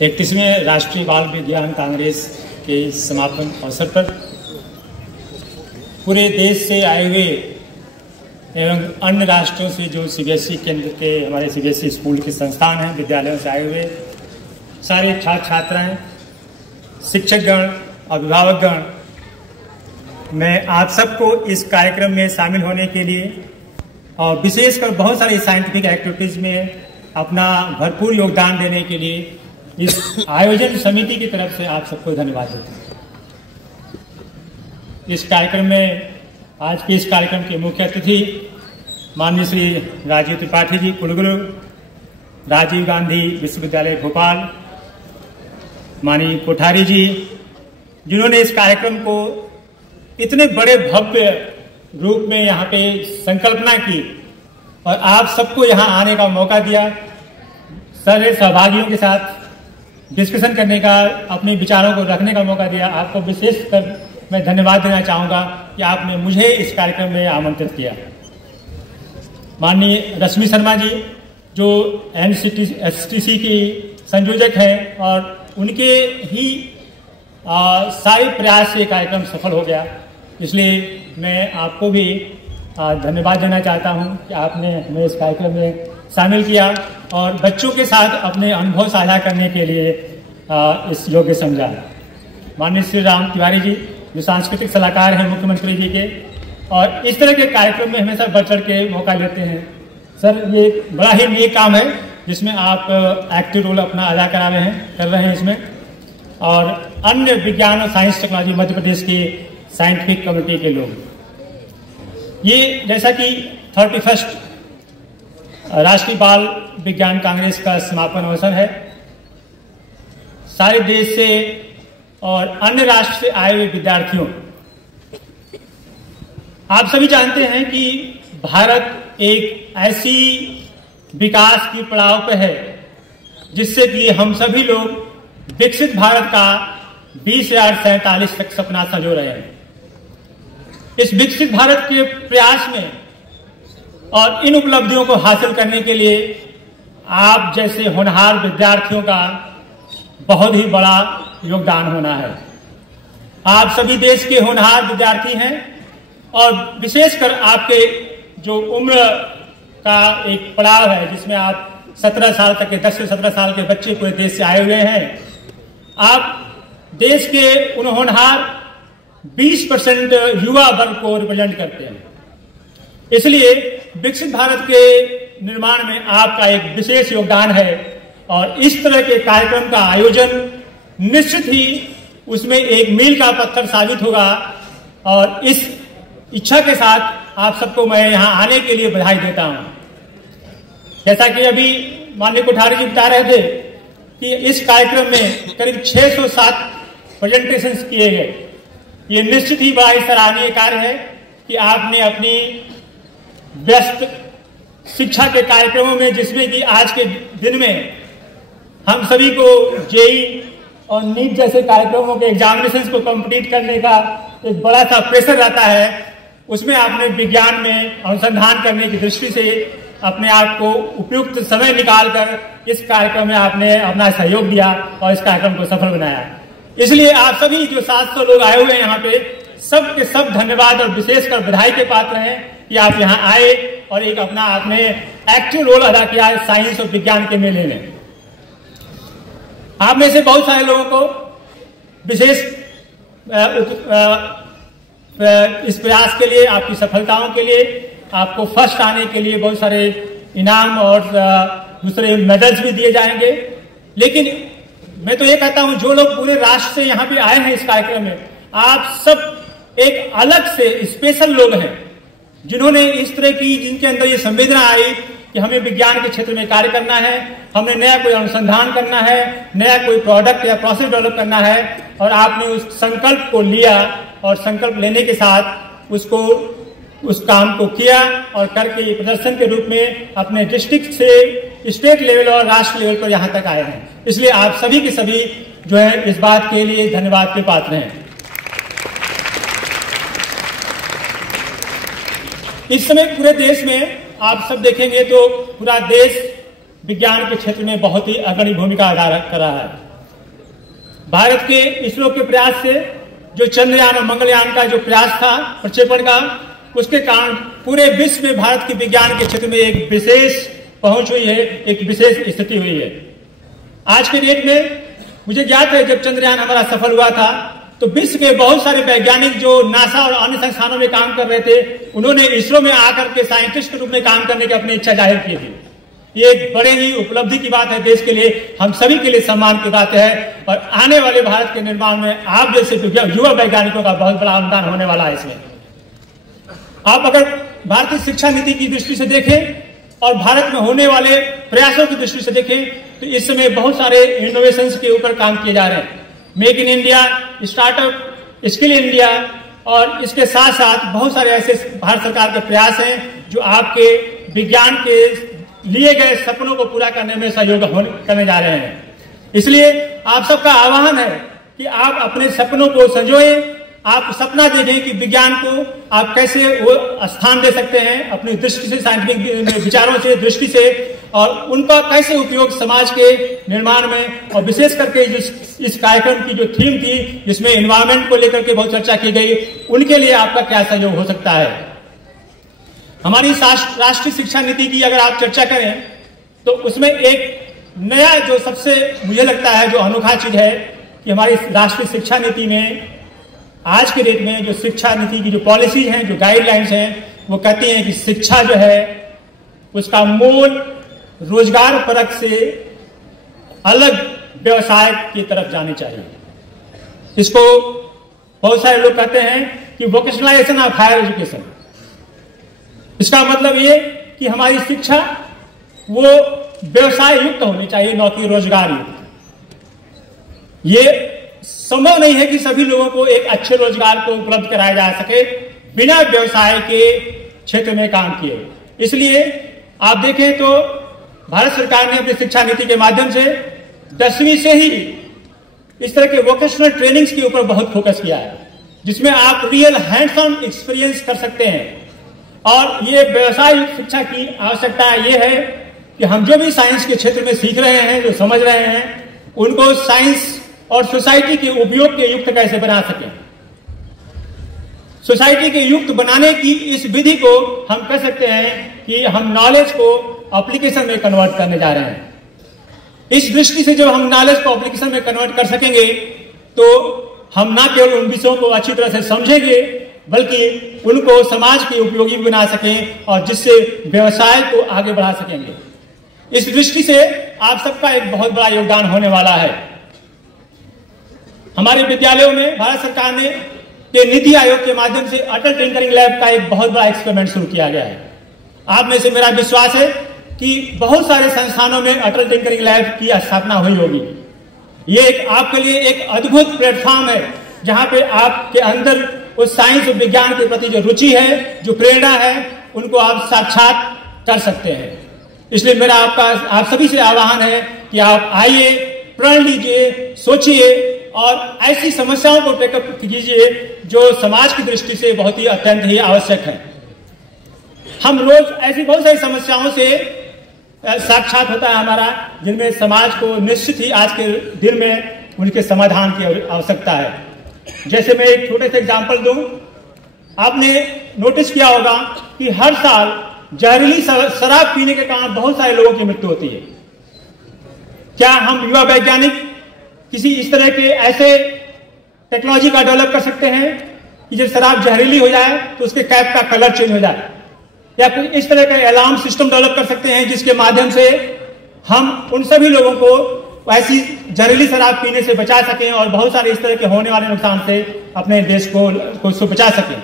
31वें राष्ट्रीय बाल विज्ञान कांग्रेस के समापन अवसर पर पूरे देश से आए हुए एवं अन्य राष्ट्रों से जो सीबीएसई केंद्र के हमारे सीबीएसई स्कूल के संस्थान हैं, विद्यालयों से आए हुए सारे छात्र छात्राएं, शिक्षकगण, अभिभावकगण, मैं आप सबको इस कार्यक्रम में शामिल होने के लिए और विशेषकर बहुत सारी साइंटिफिक एक्टिविटीज में अपना भरपूर योगदान देने के लिए इस आयोजन समिति की तरफ से आप सबको धन्यवाद देते हैं। इस कार्यक्रम में आज के इस कार्यक्रम के मुख्य अतिथि माननीय श्री राजीव त्रिपाठी जी, कुलगुरु राजीव गांधी विश्वविद्यालय भोपाल, माननीय कोठारी जी, जिन्होंने इस कार्यक्रम को इतने बड़े भव्य रूप में यहाँ पे संकल्पना की और आप सबको यहाँ आने का मौका दिया, सारे सहभागियों के साथ डिस्कशन करने का, अपने विचारों को रखने का मौका दिया। आपको विशेषकर मैं धन्यवाद देना चाहूँगा कि आपने मुझे इस कार्यक्रम में आमंत्रित किया। माननीय रश्मि शर्मा जी जो एनसीटीसी की संयोजक हैं और उनके ही सारे प्रयास से कार्यक्रम सफल हो गया, इसलिए मैं आपको भी धन्यवाद देना चाहता हूं कि आपने हमें इस कार्यक्रम में शामिल किया और बच्चों के साथ अपने अनुभव साझा करने के लिए इस योग्य समझा। माननीय श्री राम तिवारी जी जो सांस्कृतिक सलाहकार हैं मुख्यमंत्री जी के और इस तरह के कार्यक्रम में हमेशा बढ़ चढ़ के मौका लेते हैं। सर, ये बड़ा ही नेक काम है जिसमें आप एक्टिव रोल अपना अदा कर रहे हैं इसमें, और अन्य विज्ञान और साइंस टेक्नोलॉजी मध्य प्रदेश की साइंटिफिक कम्युनिटी के लोग, ये जैसा कि 31 राष्ट्रीय बाल विज्ञान कांग्रेस का समापन अवसर है, सारे देश से और अन्य राष्ट्र से आए हुए विद्यार्थियों, आप सभी जानते हैं कि भारत एक ऐसी विकास की पड़ाव पर है जिससे कि हम सभी लोग विकसित भारत का 2047 तक सपना संजो रहे हैं। इस विकसित भारत के प्रयास में और इन उपलब्धियों को हासिल करने के लिए आप जैसे होनहार विद्यार्थियों का बहुत ही बड़ा योगदान होना है। आप सभी देश के होनहार विद्यार्थी हैं और विशेषकर आपके जो उम्र का एक पड़ाव है जिसमें आप 17 साल तक के 10 से 17 साल के बच्चे पूरे देश से आए हुए हैं, आप देश के उन होनहार 20% युवा वर्ग को रिप्रेजेंट करते हैं। इसलिए विकसित भारत के निर्माण में आपका एक विशेष योगदान है और इस तरह के कार्यक्रम का आयोजन निश्चित ही उसमें एक मील का पत्थर साबित होगा और इस इच्छा के साथ आप सबको मैं यहाँ आने के लिए बधाई देता हूँ। जैसा कि अभी माननीय कोठारी जी बता रहे थे कि इस कार्यक्रम में करीब 607 प्रेजेंटेशंस किए गए, ये निश्चित ही बड़ा सराहनीय कार्य है कि आपने अपनी व्यस्त शिक्षा के कार्यक्रमों में, जिसमें कि आज के दिन में हम सभी को जेई और नीट जैसे कार्यक्रमों के एग्जामिनेशंस को कंप्लीट करने का एक बड़ा सा प्रेशर रहता है, उसमें आपने विज्ञान में अनुसंधान करने की दृष्टि से अपने आप को उपयुक्त समय निकालकर इस कार्यक्रम में आपने अपना सहयोग दिया और इस कार्यक्रम को सफल बनाया। इसलिए आप सभी जो 700 लोग आए हुए हैं यहाँ पे, सब के सब धन्यवाद और विशेषकर बधाई के पात्र हैं कि आप यहाँ आए और एक अपना आपने एक्टिव रोल अदा किया है साइंस और विज्ञान के मेले में। आप में से बहुत सारे लोगों को विशेष इस प्रयास के लिए, आपकी सफलताओं के लिए, आपको फर्स्ट आने के लिए बहुत सारे इनाम और दूसरे मेडल्स भी दिए जाएंगे। लेकिन मैं तो ये कहता हूं, जो लोग पूरे राष्ट्र से यहाँ पे आए हैं इस कार्यक्रम में, आप सब एक अलग से स्पेशल लोग हैं जिन्होंने इस तरह की, जिनके अंदर ये संवेदना आई कि हमें विज्ञान के क्षेत्र में कार्य करना है, हमें नया कोई अनुसंधान करना है, नया कोई प्रोडक्ट या प्रोसेस डेवलप करना है, और आपने उस संकल्प को लिया और संकल्प लेने के साथ उस काम को किया और करके ये प्रदर्शन के रूप में अपने डिस्ट्रिक्ट से स्टेट लेवल और राष्ट्र लेवल पर यहाँ तक आए हैं। इसलिए आप सभी के सभी जो है इस बात के लिए धन्यवाद के पात्र हैं। इस समय पूरे देश में आप सब देखेंगे तो पूरा देश विज्ञान के क्षेत्र में बहुत ही अग्रणी भूमिका अदा कर रहा है। भारत के इसरो के प्रयास से जो चंद्रयान और मंगलयान का जो प्रयास था प्रक्षेपण का, उसके कारण पूरे विश्व में भारत के विज्ञान के क्षेत्र में एक विशेष पहुंच हुई है, एक विशेष स्थिति हुई है। आज के डेट में मुझे ज्ञात है जब चंद्रयान हमारा सफल हुआ था तो विश्व के बहुत सारे वैज्ञानिक जो नासा और अन्य संस्थानों में काम कर रहे थे, उन्होंने इसरो में आकर के साइंटिस्ट के रूप में काम करने की अपनी इच्छा जाहिर की थी। ये एक बड़े ही उपलब्धि की बात है देश के लिए, हम सभी के लिए सम्मान की बात है। और आने वाले भारत के निर्माण में आप जैसे युवा वैज्ञानिकों का बहुत बड़ा अनुदान होने वाला है। इसमें आप अगर भारतीय शिक्षा नीति की दृष्टि से देखें और भारत में होने वाले प्रयासों की दृष्टि से देखें तो इस समय बहुत सारे इनोवेशंस के ऊपर काम किए जा रहे हैं। Make in India, startup, skill India और इसके साथ साथ बहुत सारे ऐसे भारत सरकार के प्रयास हैं जो आपके विज्ञान के लिए गए सपनों को पूरा करने में सहयोग करने जा रहे हैं। इसलिए आप सबका आह्वान है कि आप अपने सपनों को संजोएं, आप सपना देखें कि विज्ञान को आप कैसे वो स्थान दे सकते हैं अपनी दृष्टि से, साइंटिफिक विचारों से, दृष्टि से, और उनका कैसे उपयोग समाज के निर्माण में, और विशेष करके इस कार्यक्रम की जो थीम थी जिसमें एनवायरमेंट को लेकर के बहुत चर्चा की गई, उनके लिए आपका क्या सहयोग हो सकता है। हमारी राष्ट्रीय शिक्षा नीति की अगर आप चर्चा करें तो उसमें एक नया जो सबसे मुझे लगता है जो अनोखा चीज है कि हमारी राष्ट्रीय शिक्षा नीति में आज के डेट में जो शिक्षा नीति की जो पॉलिसीज हैं, जो गाइडलाइंस हैं, वो कहती हैं कि शिक्षा जो है उसका मूल रोजगार परक से अलग व्यवसाय की तरफ जानी चाहिए। इसको बहुत सारे लोग कहते हैं कि वोकेशनलाइजेशन ऑफ हायर एजुकेशन। इसका मतलब ये कि हमारी शिक्षा वो व्यवसाय युक्त होनी चाहिए, नौकरी रोजगार युक्त। ये संभव नहीं है कि सभी लोगों को एक अच्छे रोजगार को उपलब्ध कराया जा सके बिना व्यवसाय के क्षेत्र में काम किए। इसलिए आप देखें तो भारत सरकार ने अपनी शिक्षा नीति के माध्यम से 10वीं से ही इस तरह के वोकेशनल ट्रेनिंग्स के ऊपर बहुत फोकस किया है, जिसमें आप रियल हैंड्स ऑन एक्सपीरियंस कर सकते हैं। और ये व्यवसाय युक्त शिक्षा की आवश्यकता ये है कि हम जो भी साइंस के क्षेत्र में सीख रहे हैं, जो समझ रहे हैं, उनको साइंस और सोसाइटी के उपयोग के युक्त कैसे बना सकें। सोसाइटी के युक्त बनाने की इस विधि को हम कह सकते हैं कि हम नॉलेज को एप्लीकेशन में कन्वर्ट करने जा रहे हैं। इस दृष्टि से जब हम नॉलेज को एप्लीकेशन में कन्वर्ट कर सकेंगे तो हम ना केवल उन विषयों को अच्छी तरह से समझेंगे बल्कि उनको समाज के उपयोगी बना सकें और जिससे व्यवसाय को आगे बढ़ा सकेंगे। इस दृष्टि से आप सबका एक बहुत बड़ा योगदान होने वाला है। हमारे विद्यालयों में भारत सरकार ने के नीति आयोग के माध्यम से अटल टिंकरिंग लैब का एक बहुत बड़ा एक्सपेरिमेंट शुरू किया गया है। आप में से मेरा विश्वास है कि बहुत सारे संस्थानों में अटल टिंकरिंग लैब की स्थापना हुई होगी। ये एक आपके लिए एक अद्भुत प्लेटफॉर्म है जहां पे आपके अंदर उस साइंस और विज्ञान के प्रति जो रुचि है, जो प्रेरणा है, उनको आप साक्षात कर सकते हैं। इसलिए मेरा आप सभी से आह्वान है कि आप आइए, प्रण लीजिए, सोचिए और ऐसी समस्याओं को टेकअप कीजिए जो समाज की दृष्टि से बहुत ही अत्यंत ही आवश्यक है। हम रोज ऐसी बहुत सारी समस्याओं से साक्षात होता है हमारा, जिनमें समाज को निश्चित ही आज के दिन में उनके समाधान की आवश्यकता है। जैसे मैं एक छोटे से एग्जाम्पल दूं, आपने नोटिस किया होगा कि हर साल जहरीली शराब पीने के कारण बहुत सारे लोगों की मृत्यु होती है। क्या हम युवा वैज्ञानिक किसी इस तरह के ऐसे टेक्नोलॉजी का डेवलप कर सकते हैं कि जब शराब जहरीली हो जाए तो उसके कैप का कलर चेंज हो जाए, या कोई इस तरह का अलार्म सिस्टम डेवलप कर सकते हैं जिसके माध्यम से हम उन सभी लोगों को ऐसी जहरीली शराब पीने से बचा सकें और बहुत सारे इस तरह के होने वाले नुकसान से अपने देश को बचा सकें।